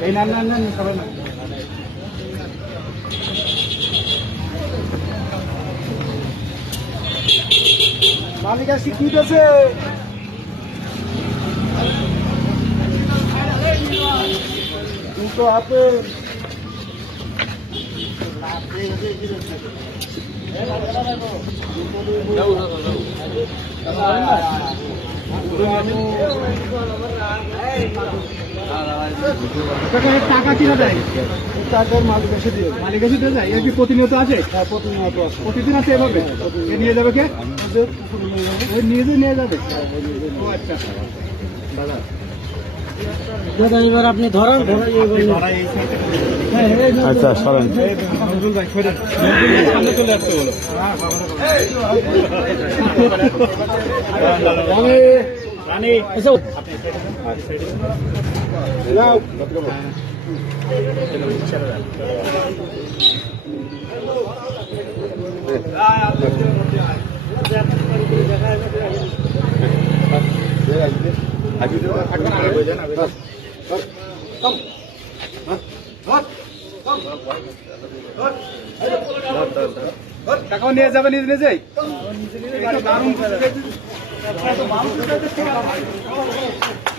এই না না না সবাই না মালিক আসি কি আছে তো আপে টাকা কিনা দেয় টাকার মালিক এসে দিয়ে মালিক এসে দিয়ে যায় এর কি প্রতিনিয়ত আছে? হ্যাঁ প্রতিনিয়ত আছে, প্রতিদিন আছে এভাবে নিয়ে যাবে কে? ওই নিয়ে যাবে। ও আচ্ছা দাদা এবার আপনি ধরান আচ্ছা সরেন নজরুল ভাই সরেন সামনে চলে আসতে বলো রানী এসো টাকাও নিয়ে যাবে নিজে